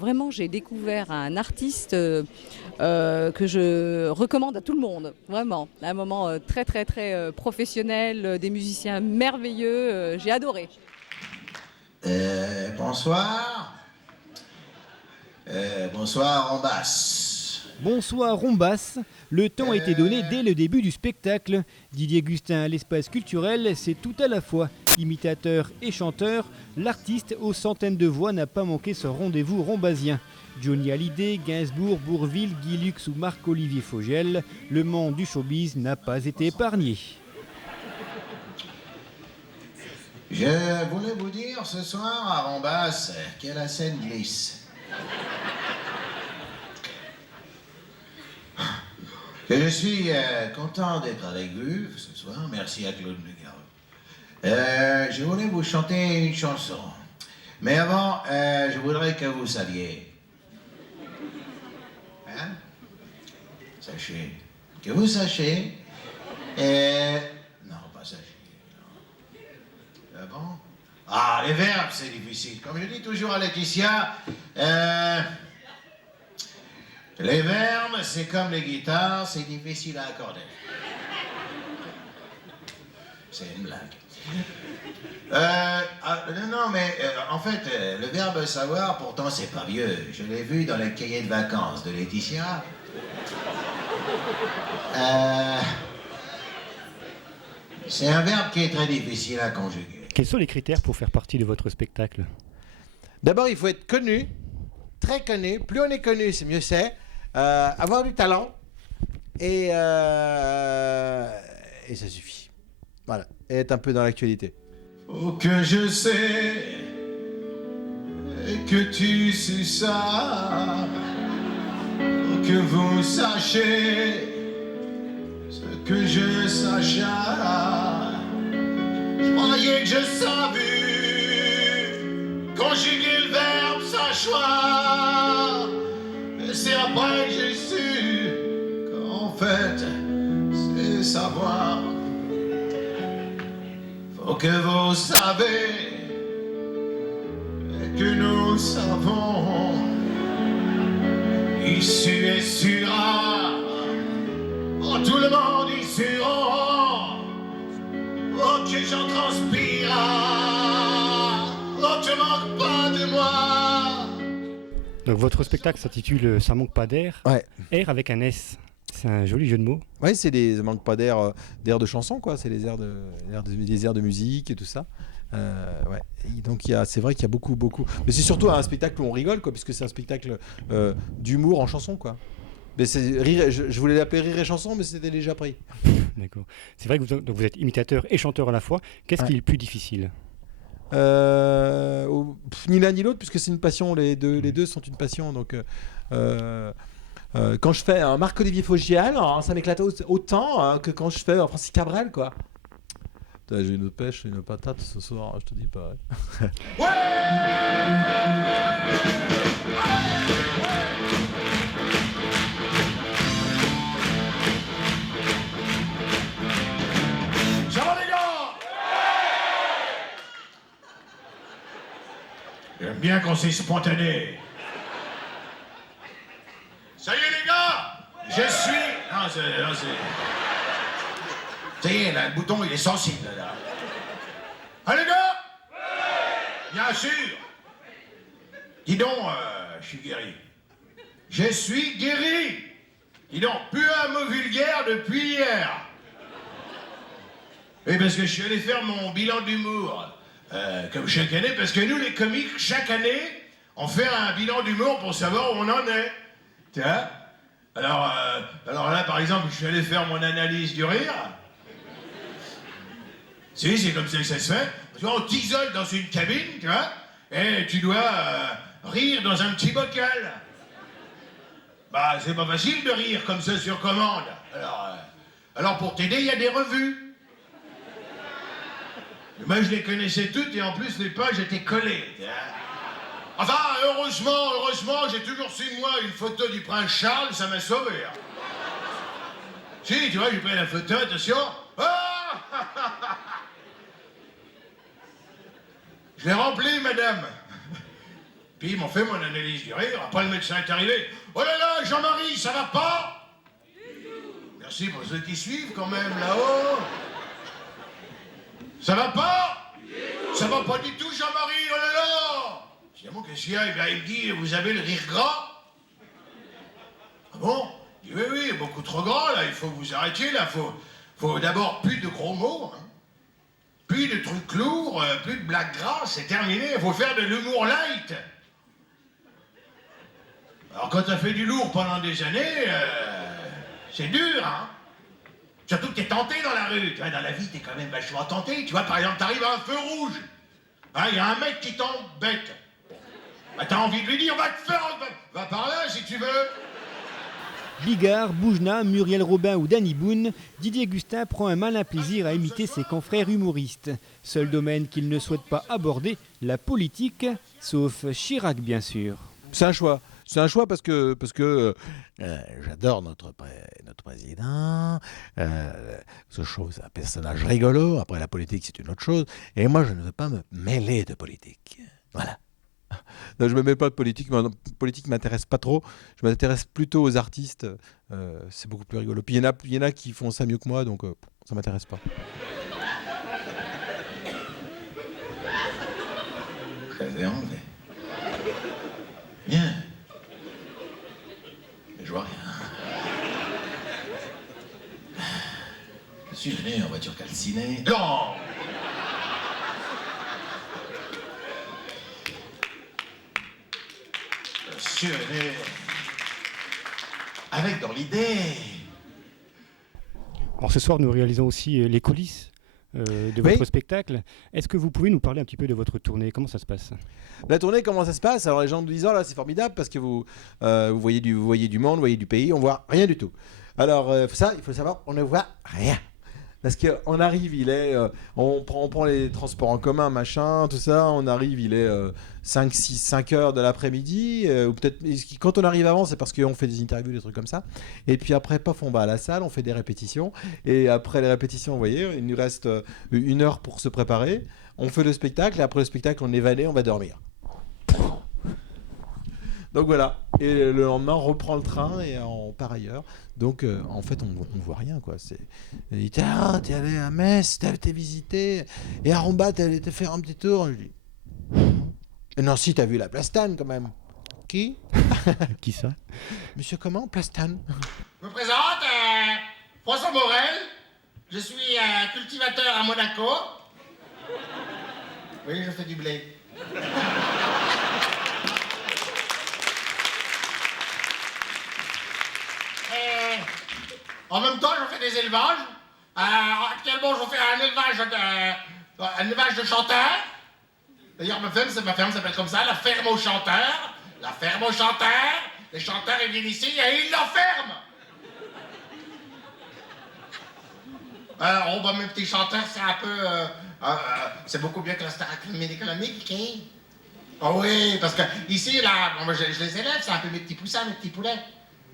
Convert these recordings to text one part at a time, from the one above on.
Vraiment, j'ai découvert un artiste que je recommande à tout le monde, vraiment. Un moment très très très professionnel, des musiciens merveilleux, j'ai adoré. Bonsoir. Bonsoir en basse. Bonsoir Rombas, le temps a été donné dès le début du spectacle. Didier Gustin à l'espace culturel, c'est tout à la fois. Imitateur et chanteur, l'artiste aux centaines de voix n'a pas manqué ce rendez-vous rombasien. Johnny Hallyday, Gainsbourg, Bourvil, Guy Lux ou Marc-Olivier Fogel, le monde du showbiz n'a pas été épargné. Je voulais vous dire ce soir à Rombas que la scène glisse. Que je suis content d'être avec vous ce soir. Merci à Claude Legarreux. Je voulais vous chanter une chanson. Mais avant, je voudrais que vous saviez. Hein? Sachez. Que vous sachiez. Non, pas sachiez. Ah bon? Ah, les verbes, c'est difficile. Comme je dis toujours à Laetitia, les verbes, c'est comme les guitares, c'est difficile à accorder. C'est une blague. Non, mais en fait, le verbe savoir, pourtant, c'est pas vieux. Je l'ai vu dans les cahiers de vacances de Laetitia. C'est un verbe qui est très difficile à conjuguer. Quels sont les critères pour faire partie de votre spectacle? D'abord, il faut être connu, très connu. Plus on est connu, c'est mieux c'est. Avoir du talent et ça suffit. Voilà, et être un peu dans l'actualité. Oh, que je sais que tu sais ça, oh, que vous sachiez ce que je sache. Je croyais que je savais conjuguer le verbe sachoir. C'est après que j'ai su qu'en fait, c'est savoir. Faut que vous savez que nous savons. Issu et sura. Oh, tout le monde y sura. Oh, que j'en transpire. Oh, tu manques pas de moi. Donc votre spectacle s'intitule Ça manque pas d'air. Ouais. Air avec un S. C'est un joli jeu de mots. Ouais, c'est des ça manque pas d'air de chansons quoi. C'est des airs de musique et tout ça. Ouais. Et donc c'est vrai qu'il y a beaucoup. Mais c'est surtout un spectacle où on rigole quoi, puisque c'est un spectacle d'humour en chanson quoi. Mais je voulais l'appeler Rire et chanson, mais c'était déjà pris. D'accord. C'est vrai que vous êtes imitateur et chanteur à la fois. Qu'est-ce qui est le plus difficile? Ni l'un ni l'autre, puisque c'est une passion. Les deux sont une passion. Donc, quand je fais un Marc-Olivier Fogiel, ça m'éclate autant que quand je fais un Francis Cabrel, quoi. Putain, j'ai une pêche, une patate ce soir, je te dis pas. J'aime bien quand c'est spontané. Ça y est les gars, je suis... Non, c'est... Ça y est, là, le bouton il est sensible là. Ah les gars? Bien sûr. Dis donc, je suis guéri. Je suis guéri. Dis donc, plus un mot vulgaire depuis hier. Oui, parce que je suis allé faire mon bilan d'humour. Comme chaque année, parce que nous les comiques, chaque année, on fait un bilan d'humour pour savoir où on en est. Tiens. Alors là, par exemple, je suis allé faire mon analyse du rire. Si, c'est comme ça que ça se fait. Tu vois, on t'isole dans une cabine, tu vois, et tu dois rire dans un petit bocal. Bah, c'est pas facile de rire comme ça sur commande. Alors pour t'aider, il y a des revues. Moi, je les connaissais toutes et en plus, les pages étaient collées. Enfin, heureusement, j'ai toujours su de moi une photo du prince Charles, ça m'a sauvé. Si, tu vois, j'ai pris la photo, attention. Ah Je l'ai rempli, madame. Puis ils m'ont fait mon analyse du rire. Après, le médecin est arrivé. Oh là là, Jean-Marie, ça va pas? Merci pour ceux qui suivent quand même là-haut. Ça va pas? Ça va pas du tout, Jean-Marie, oh là là! Finalement, qu'est-ce qu'il y a? Eh bien, il me dit, vous avez le rire gras? Ah bon? Il dit, oui, oui, beaucoup trop gras, là, il faut que vous arrêtiez, là, faut d'abord plus de gros mots, hein. Plus de trucs lourds, plus de blagues grasses, c'est terminé, il faut faire de l'humour light. Alors, quand t'as fait du lourd pendant des années, c'est dur, hein? Surtout que t'es tenté dans la rue. Tu vois, dans la vie, t'es quand même vachement tenté. Tu vois, par exemple, t'arrives à un feu rouge. Hein, y a un mec qui t'embête. Bah, t'as envie de lui dire, va te faire... Va par là, si tu veux. Bigard, Boujna, Muriel Robin ou Danny Boone, Didier Gustin prend un malin plaisir à imiter ses confrères humoristes. Seul domaine qu'il ne souhaite pas aborder, la politique, sauf Chirac bien sûr. C'est un choix. C'est un choix parce que j'adore notre président. Ce chose, c'est un personnage rigolo. Après, la politique, c'est une autre chose. Et moi, je ne veux pas me mêler de politique. Voilà. Non, je ne me mêle pas de politique. La politique ne m'intéresse pas trop. Je m'intéresse plutôt aux artistes. C'est beaucoup plus rigolo. Puis il y en a qui font ça mieux que moi, donc ça ne m'intéresse pas. J'avais enlevé. Bien. Mais je vois rien. Je suis venu en voiture calcinée. Non! Je suis venu avec dans l'idée. Alors ce soir, nous réalisons aussi les coulisses de votre spectacle. Est-ce que vous pouvez nous parler un petit peu de votre tournée? Comment ça se passe? La tournée, comment ça se passe? Alors les gens nous disent, oh là, c'est formidable parce que vous voyez du monde, vous voyez du pays, on voit rien du tout. Alors ça, il faut savoir, on ne voit rien. Parce qu'on arrive, on prend les transports en commun, machin, tout ça, on arrive, il est 5 heures de l'après-midi, ou peut-être, quand on arrive avant, c'est parce qu'on fait des interviews, des trucs comme ça, et puis après, paf, on va à la salle, on fait des répétitions, et après les répétitions, vous voyez, il nous reste 1 heure pour se préparer, on fait le spectacle, et après le spectacle, on est vanné, on va dormir. Donc voilà, et le lendemain on reprend le train et on part ailleurs. Donc en fait on voit rien quoi. Il dit t'es allé à Metz, t'es visité, et à Rombat t'es allé te faire un petit tour. Je dis et non si t'as vu la Plastane quand même. Qui? Qui ça? Monsieur comment? Plastane. Je me présente, François Morel. Je suis cultivateur à Monaco. Oui, je fais du blé. En même temps, je fais des élevages. Actuellement, je fais un élevage de chanteurs. D'ailleurs, ma ferme s'appelle comme ça, la ferme aux chanteurs. La ferme aux chanteurs. Les chanteurs, ils viennent ici et ils l'enferment. Mes petits chanteurs, c'est un peu... c'est beaucoup mieux que la star économique. Ah oui, parce que ici, là, je les élève, c'est un peu mes petits poussins, mes petits poulets.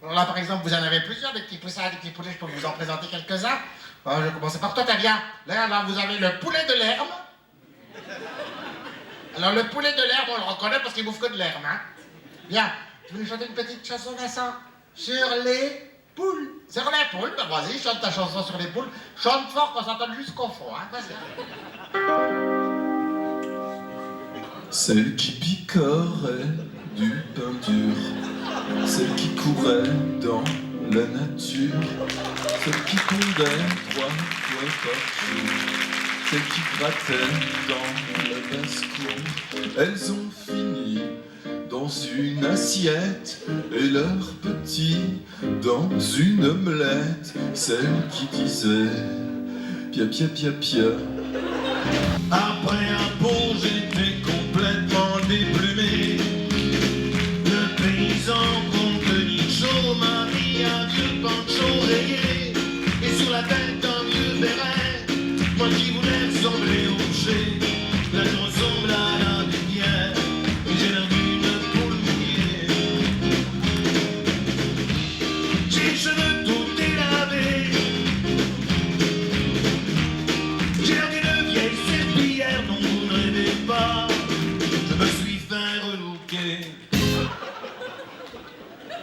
Alors là, par exemple, vous en avez plusieurs, des petits poussins, des petits poulets, je peux vous en présenter quelques-uns. Je vais commencer par toi, Tavia. Là, vous avez le poulet de l'herbe. Alors, le poulet de l'herbe, on le reconnaît parce qu'il bouffe que de l'herbe, hein. Bien, tu veux nous chanter une petite chanson, Vincent? Sur les poules. Sur les poules? Ben, vas-y, chante ta chanson sur les poules. Chante fort qu'on s'entende jusqu'au fond, hein. Vas-y. Celle qui picorait du peinture, celle qui courait dans la nature, celle qui tombait 3 fois par jour, celle qui grattait dans la basse-cour. Elles ont fini dans une assiette et leurs petits dans une omelette. Celle qui disait pia pia pia pia. Après un pont, j'étais complètement déplumé. Le paysan compte Nichot m'a mis un vieux pancho rayé. Et sur la tête d'un vieux béret, moi qui voulais ressembler au boucher, là je ressemble à la bibière. Et j'ai l'air d'une poule mouillée. J'ai les cheveux tout délavés. J'ai l'air d'une vieille serpillière, non vous ne rêvez pas. piqué.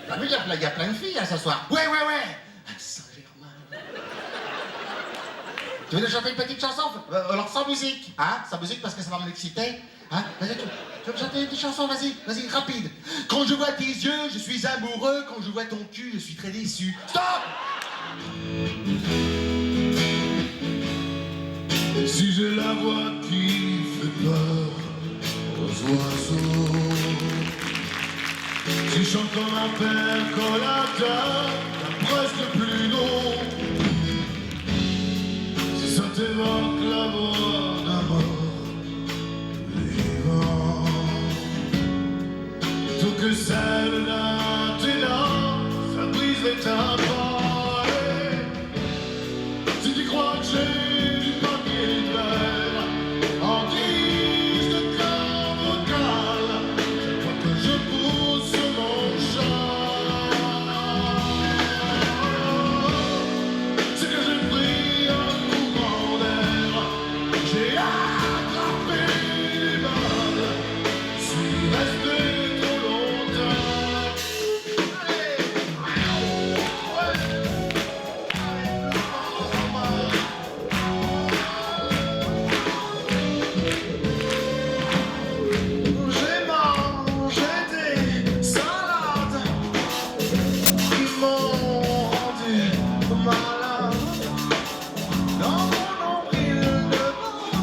Ah oui, il y a plein de filles à s'asseoir. Ouais. À Saint-Germain. Tu veux nous chanter une petite chanson? Alors sans musique, hein? Sans musique parce que ça va m'exciter. Hein? Vas-y, tu veux me chanter une petite chanson? Vas-y, rapide. Quand je vois tes yeux, je suis amoureux. Quand je vois ton cul, je suis très déçu. Stop! Et si j'ai la voix qui fait peur aux oiseaux, si je chante comme un percolateur, presque plus long, si ça t'évoque la voix d'un mort vivant, plutôt que celle d'un ténor, ça brise les tympans. Si tu crois que j'ai du papier de verre en guise de corps vocal, je crois que je pousse mon chat. C'est que j'ai pris un courant d'air, j'ai attrapé les balles, je suis resté trop longtemps. J'ai mangé des salades qui m'ont rendu malade. Dans mon nombril de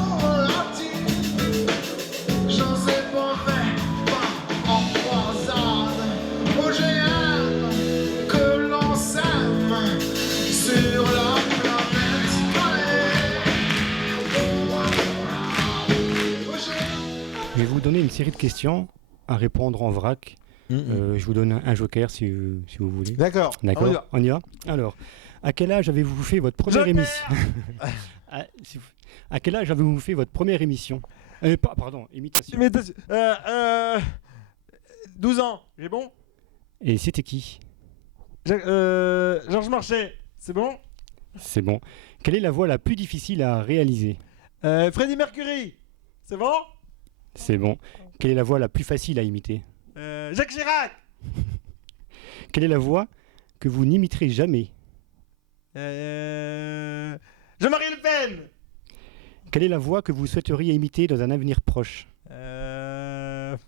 volatile, j'en sais pas fait pas en croisade. Oh, j'ai que l'on s'aime sur la planète. Oh, Je vais vous donner une série de questions à répondre en vrac. Je vous donne un joker si vous voulez. D'accord. D'accord, on y va. Alors, à quel âge avez-vous fait votre première émission À quel âge avez-vous fait votre première émission Pardon, imitation. 12 ans, j'ai bon? Et c'était qui? Georges Marchais, c'est bon? C'est bon. Quelle est la voix la plus difficile à réaliser? Freddie Mercury, c'est bon? C'est bon. Quelle est la voix la plus facile à imiter? Jacques Chirac. Quelle est la voix que vous n'imiterez jamais? Jean-Marie Le Pen. Quelle est la voix que vous souhaiteriez imiter dans un avenir proche? Qu'est-ce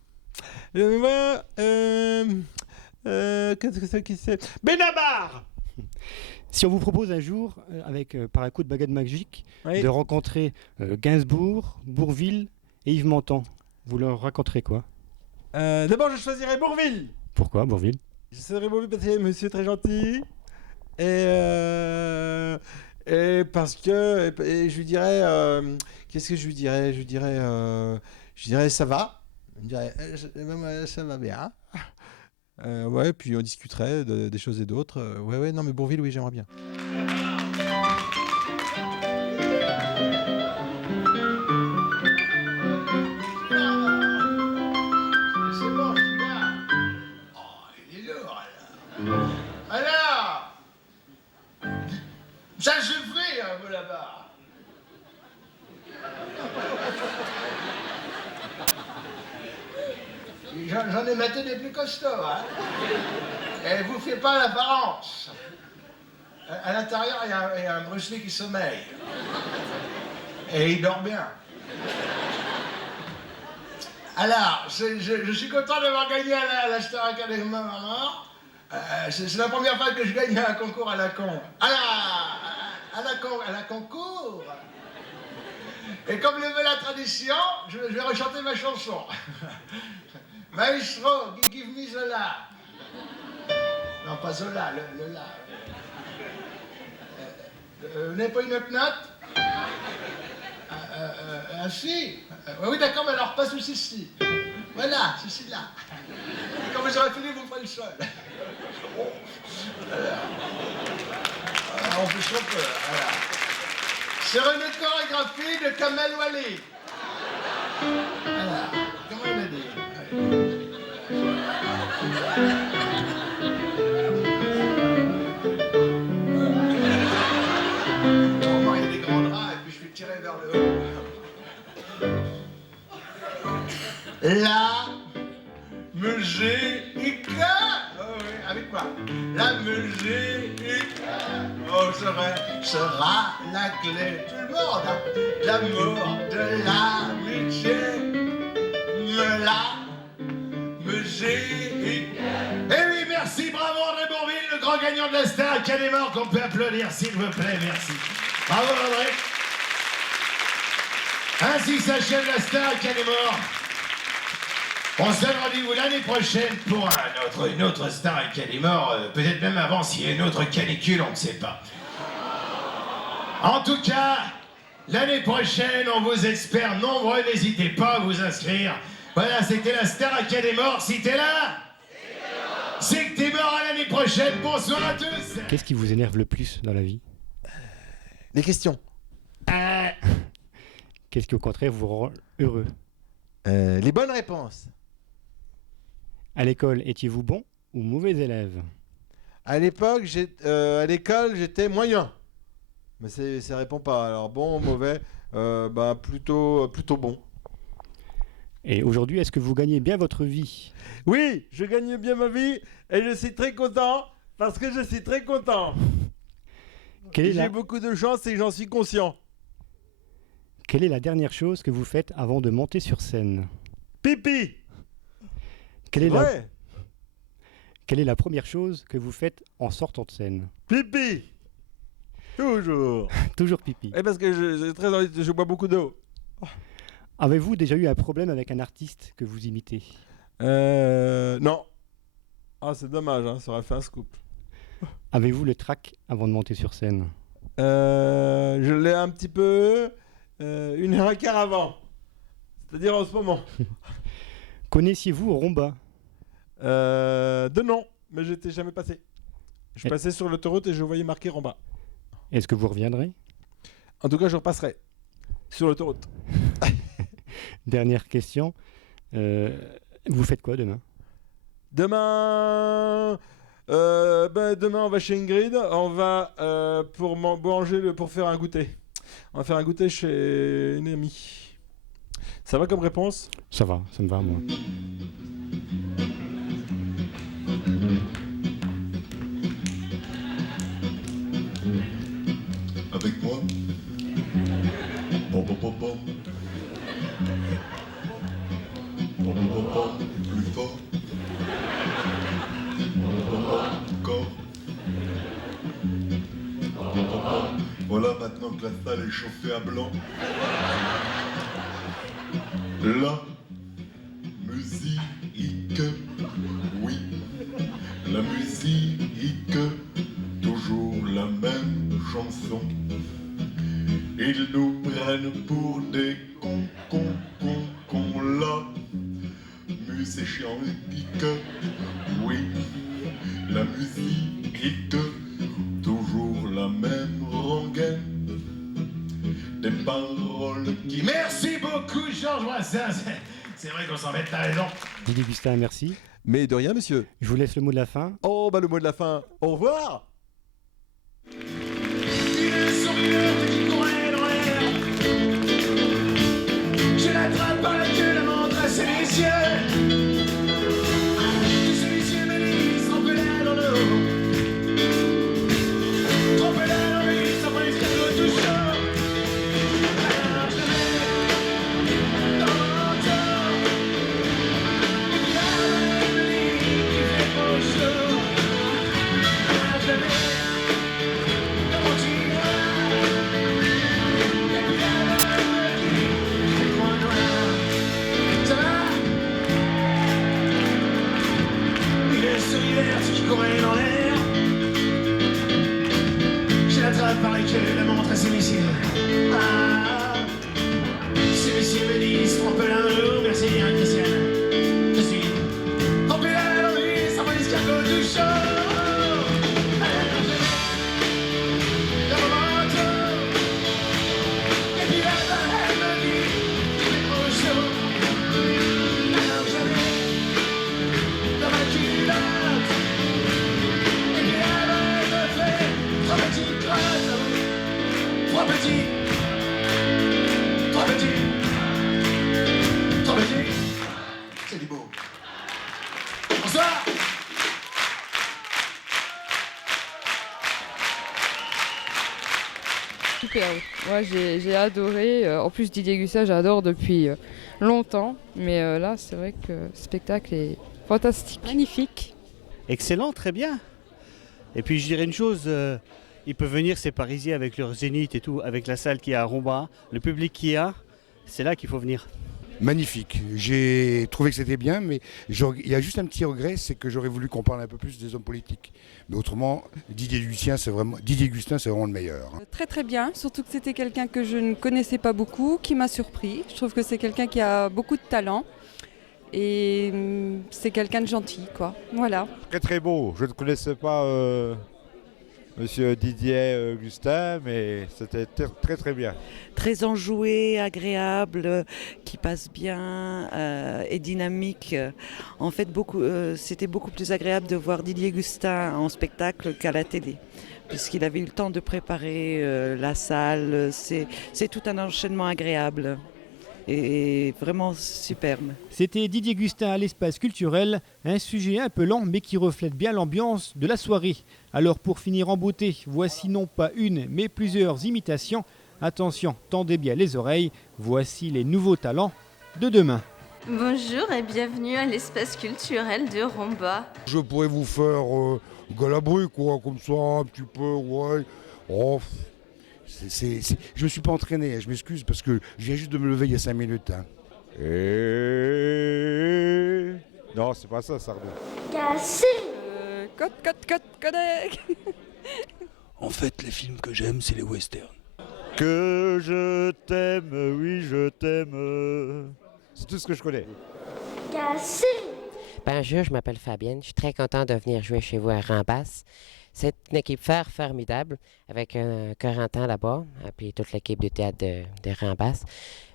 que c'est qui c'est? Benabar. Si on vous propose un jour, par un coup de baguette magique, Oui. de rencontrer Gainsbourg, Bourvil et Yves Montand, vous leur raconterez quoi? D'abord, je choisirais Bourvil. Pourquoi Bourvil? Je serais Bourvil parce qu'il est monsieur très gentil. Et parce que je lui dirais qu'est-ce que je lui dirais? Je dirais ça va. Il me dirait ça va bien. Ouais, puis on discuterait des choses et d'autres. Ouais, non mais Bourvil, oui, j'aimerais bien. C'est bon, je suis là. Oh, il est lourd, là. Alors, ça se fait, hein, vous, là-bas. J'en ai maté des plus costauds, hein. Et vous faites pas l'apparence. À l'intérieur, il y a un Bruce Lee qui sommeille. Et il dort bien. Alors, je suis content d'avoir gagné à la Star Academy Mort. C'est la première fois que je gagne un concours à la con. À la concours. Et comme le veut la tradition, je vais rechanter ma chanson. Maestro, give me Zola. Non, pas Zola, le la. Vous n'avez pas une autre note? Si. Oui, d'accord, mais alors pas sous ceci. Voilà, ceci là. Quand vous aurez fini, vous me ferez le sol. Alors, on fait ce qu'on peut. Voilà. Sur une chorégraphie de Kamel Wally. Voilà. Comment il a dit? Normalement, il y a des grands draps et puis je vais tirer vers le haut. La musique. Oh oui, avec quoi? La musique. Oh, sera la clé. Tout le monde, hein? L'amour de l'amitié. La musique. Eh oui, merci, bravo André Bourvil, le grand gagnant de la Star Academy, qu'on peut applaudir, s'il vous plaît, merci. Bravo André. Ainsi s'achève la Star Academy. On se donne rendez-vous l'année prochaine pour une autre Star Academy, peut-être même avant s'il y a une autre canicule, on ne sait pas. En tout cas, l'année prochaine, on vous espère nombreux, n'hésitez pas à vous inscrire. Voilà, c'était la Star Academy. Si t'es là, c'est que t'es mort à l'année prochaine. Bonsoir à tous. Qu'est-ce qui vous énerve le plus dans la vie? Les questions. Qu'est-ce qui au contraire vous rend heureux? Les bonnes réponses. À l'école, étiez-vous bon ou mauvais élève? À l'époque, à l'école, j'étais moyen. Mais ça répond pas. Alors bon, mauvais, plutôt bon. Et aujourd'hui, est-ce que vous gagnez bien votre vie? Oui, je gagne bien ma vie et je suis très content parce que je suis très content. J'ai beaucoup de chance et j'en suis conscient. Quelle est la dernière chose que vous faites avant de monter sur scène? Pipi. Quelle est la première chose que vous faites en sortant de scène? Pipi. Toujours. Toujours pipi. Et parce que je bois beaucoup d'eau. Avez-vous déjà eu un problème avec un artiste que vous imitez? Non. Ah, c'est dommage, hein, ça aurait fait un scoop. Avez-vous le trac avant de monter sur scène? Je l'ai un petit peu 1h15 avant. C'est-à-dire en ce moment. Connaissiez-vous Rumba? De nom, mais j'étais jamais passé. Je passais sur l'autoroute et je voyais marqué Rumba. Est-ce que vous reviendrez? En tout cas, je repasserai sur l'autoroute. Dernière question. Vous faites quoi demain? Demain, on va chez Ingrid. On va pour faire un goûter. On va faire un goûter chez une amie. Ça va comme réponse? Ça va, ça me va moi. Avec moi. Pom pom pom pom. Pom pom pom pom. Plus fort. Pom pom pom. Encore. Pom pom pom. Voilà, maintenant que la salle est chauffée à blanc. La musique, oui. La musique, toujours la même chanson. Ils nous prennent pour des cons. La musique chiant, oui. La musique, toujours la même rengaine. Des paroles qui... Merci beaucoup, Georges Brassens. C'est vrai qu'on s'en met, t'as raison. Didier Gustin, merci. Mais de rien, monsieur. Je vous laisse le mot de la fin. Oh, le mot de la fin. Au revoir. Une souriante qui courait dans l'air. Je l'attrape par la queue, la montre à ses messieurs. Ce monsieur me dit, trempez-la dans l'eau. Trempez-la dans l'eau, ça prend l'escargot tout chaud. Alors je mets dans mon dos. Et puis là, elle me dit qu'il fait trop chaud. Alors je mets dans mon tiroir. Et puis là, elle me dit qu'il fait trop noir. Ça va? Une souris verte qui courait dans l'air. Je l'attrape par la queue, la montre à ses messieurs. Ah, ces messieurs me disent, trempez-la dans l'eau, merci bien, Christiane. Je suis trempez-la dans l'eau, ça prend l'escargot tout chaud. Alors je mets dans mon manteau. Et puis là, elle me dit qu'il fait trop chaud. Alors je mets dans ma culotte. Bonsoir. Super, moi j'ai adoré. En plus Didier Gustin, j'adore depuis longtemps. Mais là, c'est vrai que le spectacle est fantastique. Magnifique. Excellent, très bien. Et puis je dirais une chose, ils peuvent venir, ces Parisiens, avec leur zénith et tout, avec la salle qui est à Romba, le public qu'il y a, c'est là qu'il faut venir. Magnifique. J'ai trouvé que c'était bien, mais il y a juste un petit regret, c'est que j'aurais voulu qu'on parle un peu plus des hommes politiques. Mais autrement, Didier Gustin, c'est vraiment le meilleur. Très très bien, surtout que c'était quelqu'un que je ne connaissais pas beaucoup, qui m'a surpris. Je trouve que c'est quelqu'un qui a beaucoup de talent et c'est quelqu'un de gentil, quoi. Voilà. Très très beau. Je ne connaissais pas Monsieur Didier Gustin, mais c'était très très bien. Très enjoué, agréable, qui passe bien et dynamique. En fait, c'était beaucoup plus agréable de voir Didier Gustin en spectacle qu'à la télé, puisqu'il avait eu le temps de préparer la salle. C'est tout un enchaînement agréable et vraiment superbe. C'était Didier Gustin à l'espace culturel, un sujet un peu lent mais qui reflète bien l'ambiance de la soirée. Alors pour finir en beauté, voici non pas une mais plusieurs imitations. Attention, tendez bien les oreilles, voici les nouveaux talents de demain. Bonjour et bienvenue à l'espace culturel de Romba. Je pourrais vous faire Galabru, quoi, comme ça, un petit peu, ouais. Oh, je me suis pas entraîné, je m'excuse parce que je viens juste de me lever il y a 5 minutes. Hein. Non, c'est pas ça, Sardou. Cassé. Codec. En fait, les films que j'aime, c'est les westerns. Que je t'aime, oui, je t'aime. C'est tout ce que je connais. Cassé. Bonjour, je m'appelle Fabienne. Je suis très content de venir jouer chez vous à Rambas. C'est une équipe formidable avec un Corentin là-bas, et puis toute l'équipe du théâtre de Rambas.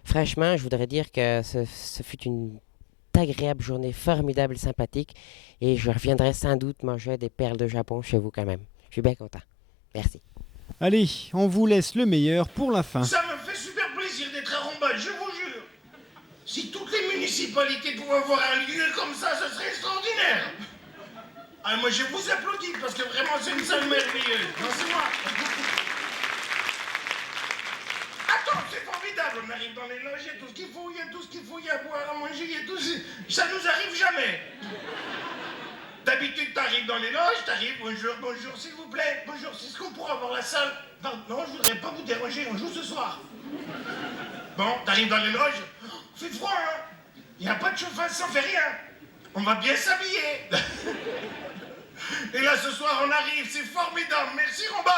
Franchement, je voudrais dire que ce fut une agréable journée, formidable et sympathique. Et je reviendrai sans doute manger des perles de Japon chez vous quand même. Je suis bien content. Merci. Allez, on vous laisse le meilleur pour la fin. Ça me fait super plaisir d'être à Rombal, je vous jure. Si toutes les municipalités pouvaient avoir un lieu comme ça, ce serait extraordinaire. Ah, moi je vous applaudis parce que vraiment c'est une salle merveilleuse. Non, c'est moi. Attends, c'est formidable. On arrive dans les loges, il y a tout ce qu'il faut, il y a tout ce qu'il faut, il y a à boire, à manger, il y a tout ce... Ça nous arrive jamais. D'habitude, t'arrives dans les loges, t'arrives, bonjour, bonjour, s'il vous plaît, bonjour, c'est ce qu'on pourra avoir la salle. Non, non, je voudrais pas vous déranger, on joue ce soir. Bon, t'arrives dans les loges, c'est froid, hein. Il n'y a pas de chauffage, ça fait rien. On va bien s'habiller. Et là, ce soir, on arrive, c'est formidable. Merci, Romba.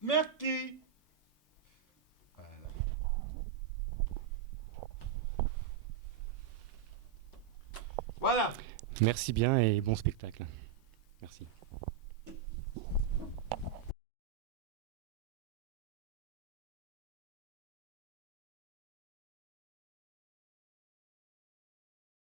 Merci. Voilà. Merci bien et bon spectacle.